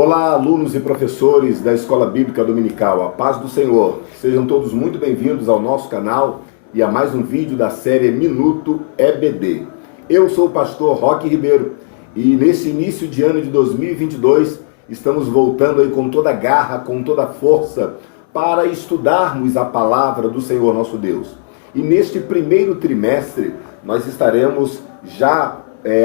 Olá, alunos e professores da Escola Bíblica Dominical, a paz do Senhor. Sejam todos muito bem-vindos ao nosso canal e a mais um vídeo da série Minuto EBD. Eu sou o pastor Roque Ribeiro e nesse início de ano de 2022 estamos voltando aí com toda a garra, com toda a força para estudarmos a palavra do Senhor nosso Deus. E neste primeiro trimestre nós estaremos já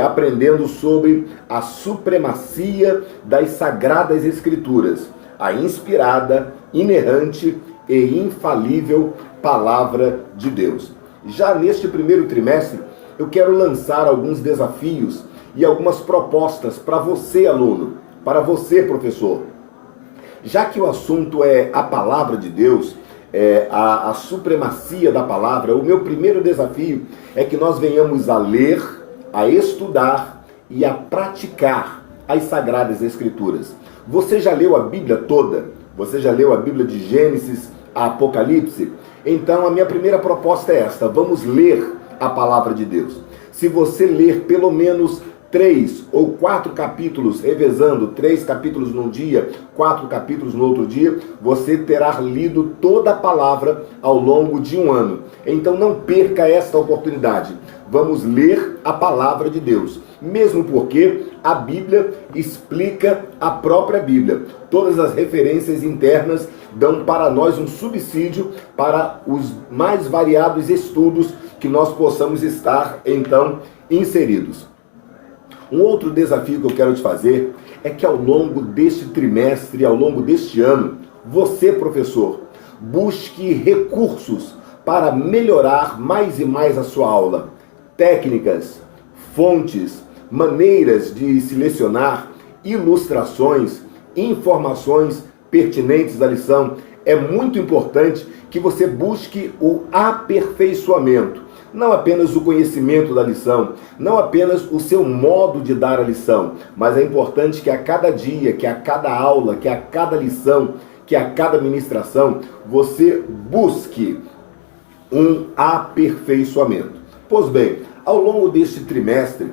aprendendo sobre a supremacia das Sagradas Escrituras, a inspirada, inerrante e infalível Palavra de Deus. Já neste primeiro trimestre, eu quero lançar alguns desafios e algumas propostas para você, aluno, para você, professor. Já que o assunto é a Palavra de Deus, a supremacia da palavra, o meu primeiro desafio é que nós venhamos a ler, a estudar e a praticar as Sagradas Escrituras. Você já leu a Bíblia toda? Você já leu a Bíblia de Gênesis a Apocalipse? Então a minha primeira proposta é esta: vamos ler a Palavra de Deus. Se você ler pelo menos 3 ou 4 capítulos, revezando 3 capítulos num dia, 4 capítulos no outro dia, você terá lido toda a palavra ao longo de um ano. Então não perca esta oportunidade. Vamos ler a palavra de Deus, mesmo porque a Bíblia explica a própria Bíblia. Todas as referências internas dão para nós um subsídio para os mais variados estudos que nós possamos estar, então, inseridos. Um outro desafio que eu quero te fazer é que ao longo deste trimestre, ao longo deste ano, você, professor, busque recursos para melhorar mais e mais a sua aula. Técnicas, fontes, maneiras de selecionar, ilustrações, informações pertinentes da lição. É muito importante que você busque o aperfeiçoamento. Não apenas o conhecimento da lição, não apenas o seu modo de dar a lição, mas é importante que a cada dia, que a cada aula, que a cada lição, que a cada ministração, você busque um aperfeiçoamento. Pois bem, ao longo deste trimestre,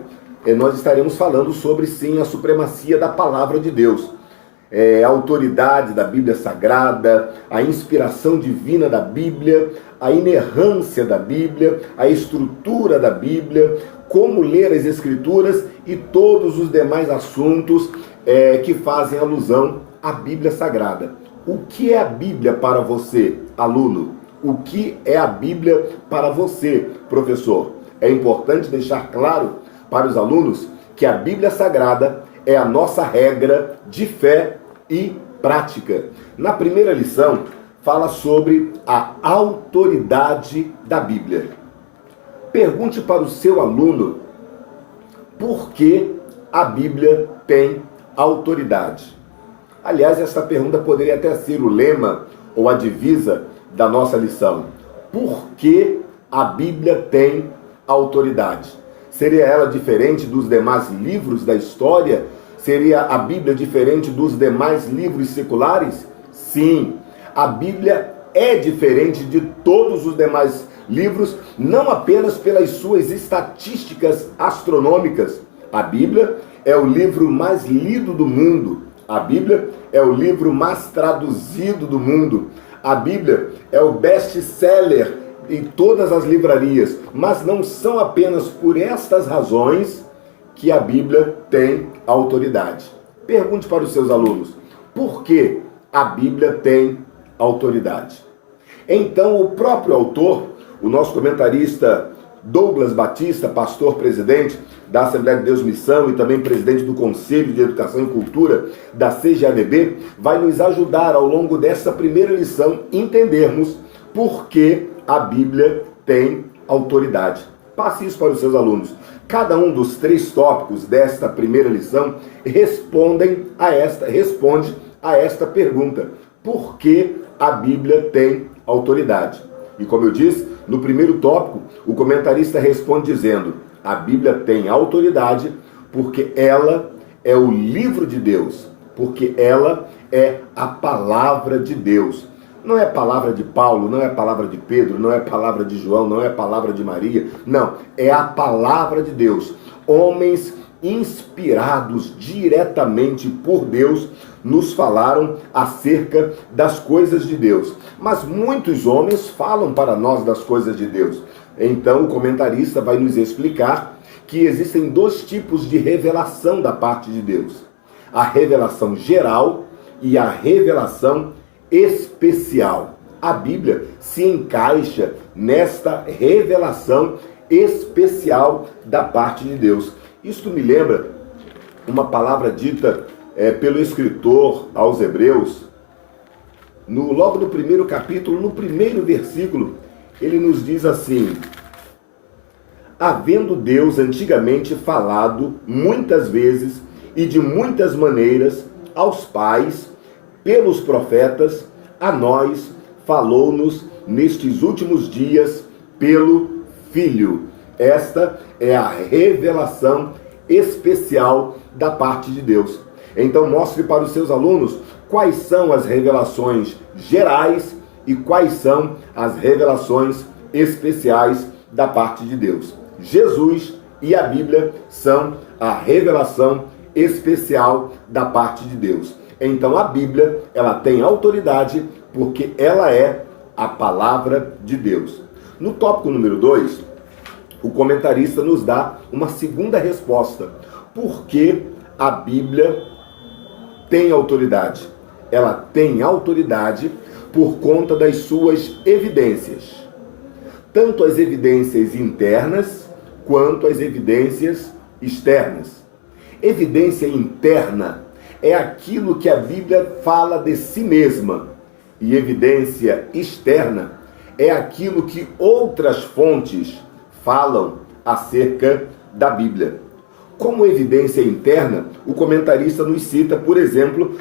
nós estaremos falando sobre, sim, a supremacia da palavra de Deus. A autoridade da Bíblia Sagrada, a inspiração divina da Bíblia, a inerrância da Bíblia, a estrutura da Bíblia, como ler as Escrituras e todos os demais assuntos que fazem alusão à Bíblia Sagrada. O que é a Bíblia para você, aluno? O que é a Bíblia para você, professor? É importante deixar claro para os alunos que a Bíblia Sagrada é a nossa regra de fé e prática. Na primeira lição, fala sobre a autoridade da Bíblia. Pergunte para o seu aluno por que a Bíblia tem autoridade. Aliás, essa pergunta poderia até ser o lema ou a divisa da nossa lição. Por que a Bíblia tem autoridade? Seria ela diferente dos demais livros da história? Seria a Bíblia diferente dos demais livros seculares? Sim, a Bíblia é diferente de todos os demais livros, não apenas pelas suas estatísticas astronômicas. A Bíblia é o livro mais lido do mundo. A Bíblia é o livro mais traduzido do mundo. A Bíblia é o best-seller em todas as livrarias. Mas não são apenas por estas razões que a Bíblia tem autoridade. Pergunte para os seus alunos, por que a Bíblia tem autoridade? Então, o próprio autor, o nosso comentarista Douglas Batista, pastor presidente da Assembleia de Deus Missão e também presidente do Conselho de Educação e Cultura da CGADB, vai nos ajudar ao longo dessa primeira lição entendermos por que a Bíblia tem autoridade. Passe isso para os seus alunos. Cada um dos 3 tópicos desta primeira lição responde a esta pergunta: por que a Bíblia tem autoridade? E como eu disse, no primeiro tópico, o comentarista responde dizendo: a Bíblia tem autoridade porque ela é o livro de Deus, porque ela é a palavra de Deus. Não é palavra de Paulo, não é palavra de Pedro, não é palavra de João, não é palavra de Maria. Não, é a palavra de Deus. Homens inspirados diretamente por Deus, nos falaram acerca das coisas de Deus. Mas muitos homens falam para nós das coisas de Deus. Então o comentarista vai nos explicar que existem dois tipos de revelação da parte de Deus: a revelação geral e a revelação especial. A Bíblia se encaixa nesta revelação especial da parte de Deus. Isto me lembra uma palavra dita pelo escritor aos Hebreus, logo no primeiro capítulo, no primeiro versículo, ele nos diz assim: havendo Deus antigamente falado muitas vezes e de muitas maneiras aos pais, pelos profetas, a nós falou-nos nestes últimos dias pelo Filho. Esta é a revelação especial da parte de Deus. Então mostre para os seus alunos quais são as revelações gerais e quais são as revelações especiais da parte de Deus. Jesus e a Bíblia são a revelação especial da parte de Deus. Então a Bíblia, ela tem autoridade porque ela é a palavra de Deus. No tópico número 2, o comentarista nos dá uma segunda resposta. Por que a Bíblia tem autoridade? Ela tem autoridade por conta das suas evidências. Tanto as evidências internas quanto as evidências externas. Evidência interna é aquilo que a Bíblia fala de si mesma. E evidência externa é aquilo que outras fontes falam acerca da Bíblia. Como evidência interna, o comentarista nos cita, por exemplo,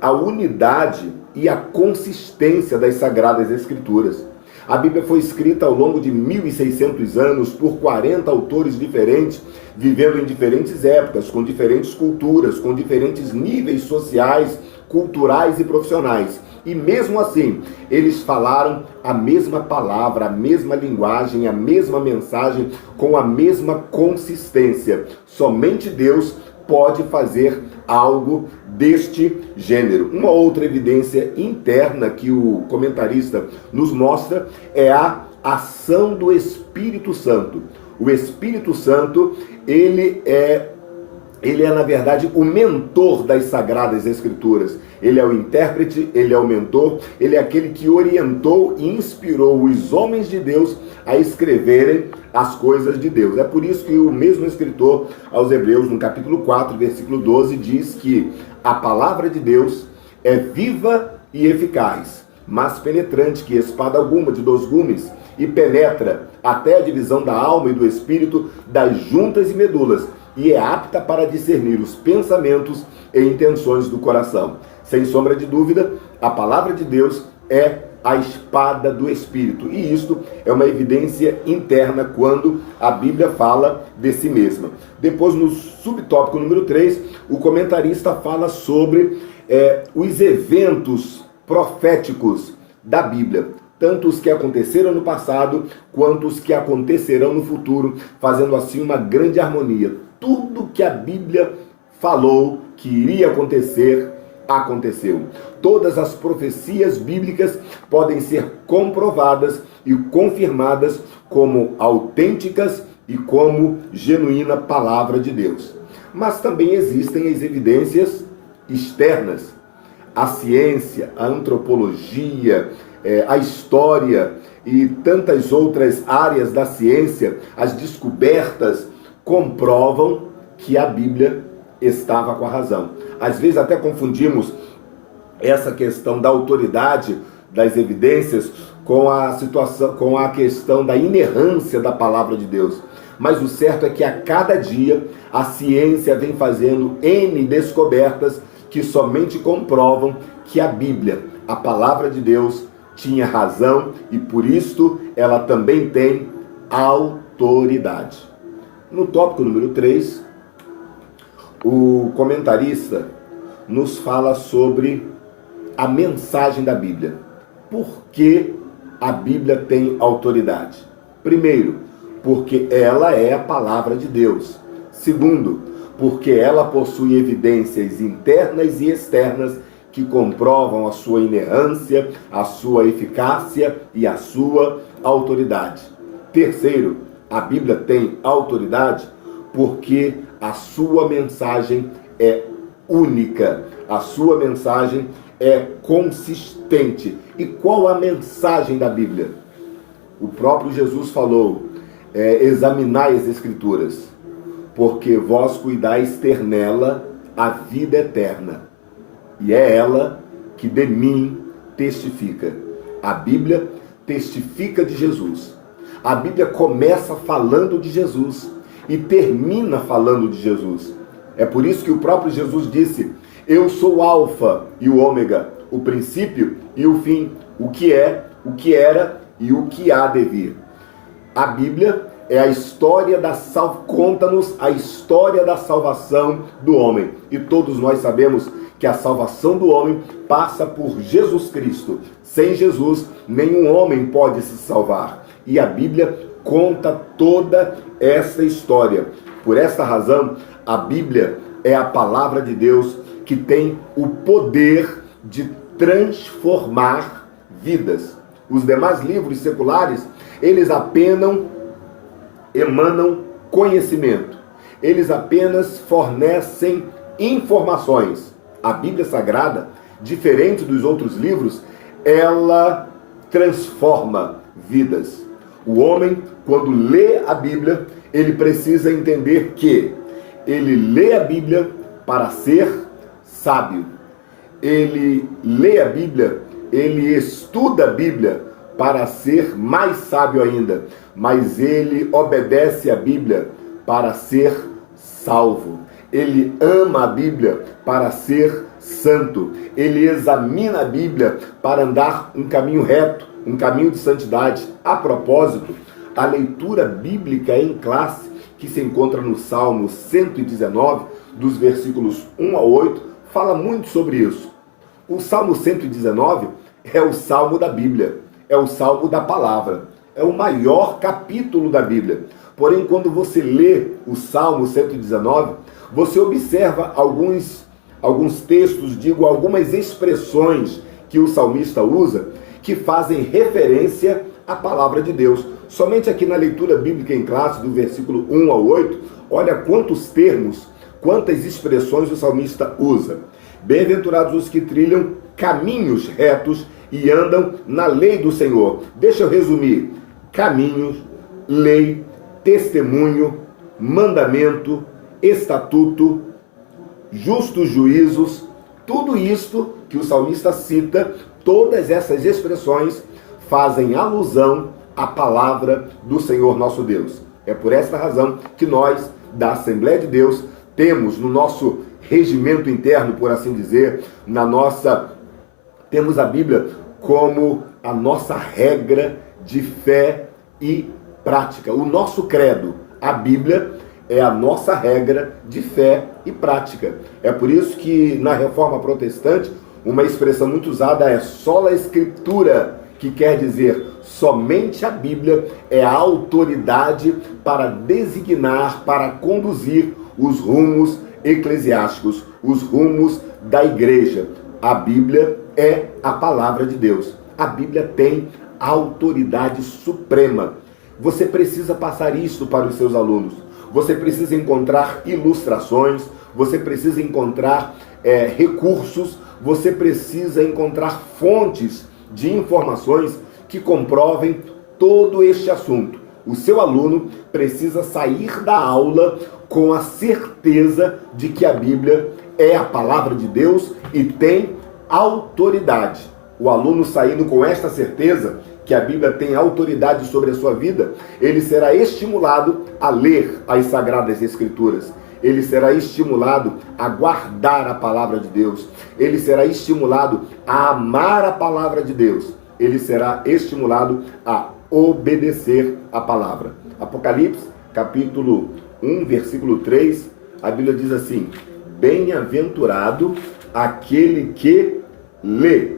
a unidade e a consistência das Sagradas Escrituras. A Bíblia foi escrita ao longo de 1.600 anos por 40 autores diferentes, vivendo em diferentes épocas, com diferentes culturas, com diferentes níveis sociais, culturais e profissionais. E mesmo assim, eles falaram a mesma palavra, a mesma linguagem, a mesma mensagem, com a mesma consistência. Somente Deus pode fazer algo deste gênero. Uma outra evidência interna que o comentarista nos mostra é a ação do Espírito Santo. O Espírito Santo, ele é na verdade o mentor das Sagradas Escrituras. Ele é o intérprete, ele é o mentor, ele é aquele que orientou e inspirou os homens de Deus a escreverem as coisas de Deus. É por isso que o mesmo escritor aos Hebreus, no capítulo 4, versículo 12, diz que a palavra de Deus é viva e eficaz, mas penetrante que espada alguma de 2 gumes, e penetra até a divisão da alma e do espírito, das juntas e medulas, e é apta para discernir os pensamentos e intenções do coração. Sem sombra de dúvida, a palavra de Deus é a espada do Espírito. E isto é uma evidência interna quando a Bíblia fala de si mesma. Depois, no subtópico número 3, o comentarista fala sobre os eventos proféticos da Bíblia. Tanto os que aconteceram no passado, quanto os que acontecerão no futuro, fazendo assim uma grande harmonia. Tudo que a Bíblia falou que iria acontecer, aconteceu. Todas as profecias bíblicas podem ser comprovadas e confirmadas como autênticas e como genuína palavra de Deus. Mas também existem as evidências externas. A ciência, a antropologia, a história e tantas outras áreas da ciência, as descobertas comprovam que a Bíblia estava com a razão. Às vezes até confundimos essa questão da autoridade das evidências com a questão da inerrância da palavra de Deus. Mas o certo é que a cada dia a ciência vem fazendo N descobertas que somente comprovam que a Bíblia, a palavra de Deus, tinha razão e por isto ela também tem autoridade. No tópico número 3, o comentarista nos fala sobre a mensagem da Bíblia. Por que a Bíblia tem autoridade? Primeiro, porque ela é a palavra de Deus. Segundo, porque ela possui evidências internas e externas que comprovam a sua inerrância, a sua eficácia e a sua autoridade. Terceiro, a Bíblia tem autoridade porque a sua mensagem é única, a sua mensagem é consistente. E qual a mensagem da Bíblia? O próprio Jesus falou, examinai as Escrituras, porque vós cuidais ter nela a vida eterna, e é ela que de mim testifica. A Bíblia testifica de Jesus. A Bíblia começa falando de Jesus e termina falando de Jesus. É por isso que o próprio Jesus disse, eu sou o Alfa e o Ômega, o princípio e o fim, o que é, o que era e o que há de vir. A Bíblia é a história conta-nos a história da salvação do homem. E todos nós sabemos que a salvação do homem passa por Jesus Cristo. Sem Jesus, nenhum homem pode se salvar. E a Bíblia conta toda essa história. Por esta razão, a Bíblia é a palavra de Deus que tem o poder de transformar vidas. Os demais livros seculares, eles apenas emanam conhecimento. Eles apenas fornecem informações. A Bíblia Sagrada, diferente dos outros livros, ela transforma vidas. O homem, quando lê a Bíblia, ele precisa entender que ele lê a Bíblia para ser sábio. Ele lê a Bíblia, ele estuda a Bíblia para ser mais sábio ainda. Mas ele obedece a Bíblia para ser salvo. Ele ama a Bíblia para ser santo. Ele examina a Bíblia para andar um caminho reto, um caminho de santidade. A propósito, a leitura bíblica em classe, que se encontra no Salmo 119, dos versículos 1 a 8, fala muito sobre isso. O Salmo 119 é o Salmo da Bíblia, é o Salmo da Palavra, é o maior capítulo da Bíblia. Porém, quando você lê o Salmo 119, você observa alguns textos, algumas expressões que o salmista usa, que fazem referência à palavra de Deus. Somente aqui na leitura bíblica em classe, do versículo 1 ao 8, olha quantos termos, quantas expressões o salmista usa. Bem-aventurados os que trilham caminhos retos e andam na lei do Senhor. Deixa eu resumir. Caminhos, lei, testemunho, mandamento, estatuto, justos juízos, tudo isto que o salmista cita, todas essas expressões fazem alusão à palavra do Senhor nosso Deus. É por esta razão que nós, da Assembleia de Deus, temos no nosso regimento interno, por assim dizer, temos a Bíblia como a nossa regra de fé e prática. O nosso credo, a Bíblia, é a nossa regra de fé e prática. É por isso que na Reforma Protestante, uma expressão muito usada é sola escritura, que quer dizer somente a Bíblia é a autoridade para designar, para conduzir os rumos eclesiásticos, os rumos da igreja. A Bíblia é a palavra de Deus. A Bíblia tem autoridade suprema. Você precisa passar isso para os seus alunos. Você precisa encontrar ilustrações, você precisa encontrar recursos, você precisa encontrar fontes de informações que comprovem todo este assunto. O seu aluno precisa sair da aula com a certeza de que a Bíblia é a palavra de Deus e tem autoridade. O aluno saindo com esta certeza que a Bíblia tem autoridade sobre a sua vida, ele será estimulado a ler as Sagradas Escrituras. Ele será estimulado a guardar a palavra de Deus. Ele será estimulado a amar a palavra de Deus. Ele será estimulado a obedecer a palavra. Apocalipse, capítulo 1, versículo 3, a Bíblia diz assim: bem-aventurado aquele que lê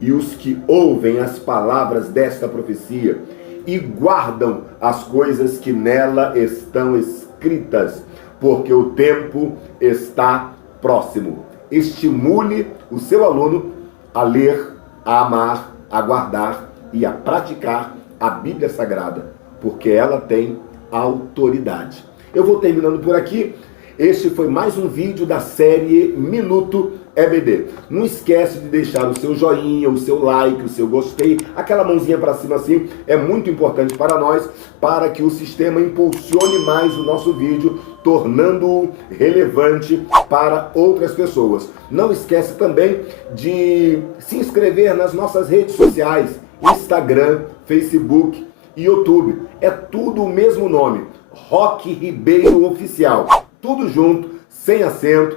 e os que ouvem as palavras desta profecia e guardam as coisas que nela estão escritas, porque o tempo está próximo. Estimule o seu aluno a ler, a amar, a guardar e a praticar a Bíblia Sagrada, porque ela tem autoridade. Eu vou terminando por aqui. Este foi mais um vídeo da série Minuto EBD. Não esquece de deixar o seu joinha, o seu like, o seu gostei, aquela mãozinha para cima assim, é muito importante para nós, para que o sistema impulsione mais o nosso vídeo, tornando-o relevante para outras pessoas. Não esquece também de se inscrever nas nossas redes sociais, Instagram, Facebook e YouTube. É tudo o mesmo nome, Roque Ribeiro Oficial. Tudo junto, sem acento,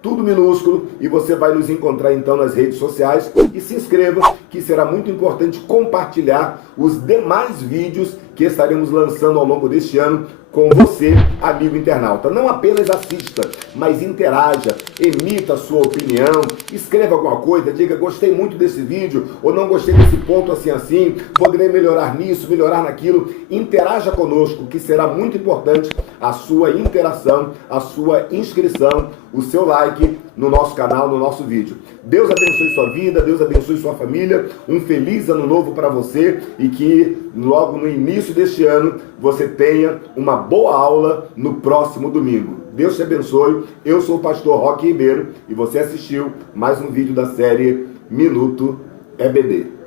tudo minúsculo, e você vai nos encontrar então nas redes sociais. E se inscreva, que será muito importante compartilhar os demais vídeos que estaremos lançando ao longo deste ano com você, amigo internauta. Não apenas assista, mas interaja, emita a sua opinião, escreva alguma coisa, diga: gostei muito desse vídeo, ou não gostei desse ponto assim, poderei melhorar nisso, melhorar naquilo. Interaja conosco, que será muito importante a sua interação, a sua inscrição, o seu like no nosso canal, no nosso vídeo. Deus abençoe sua vida, Deus abençoe sua família, um feliz ano novo para você, e que logo no início deste ano você tenha uma boa aula no próximo domingo. Deus te abençoe. Eu sou o pastor Roque Ribeiro e você assistiu mais um vídeo da série Minuto EBD.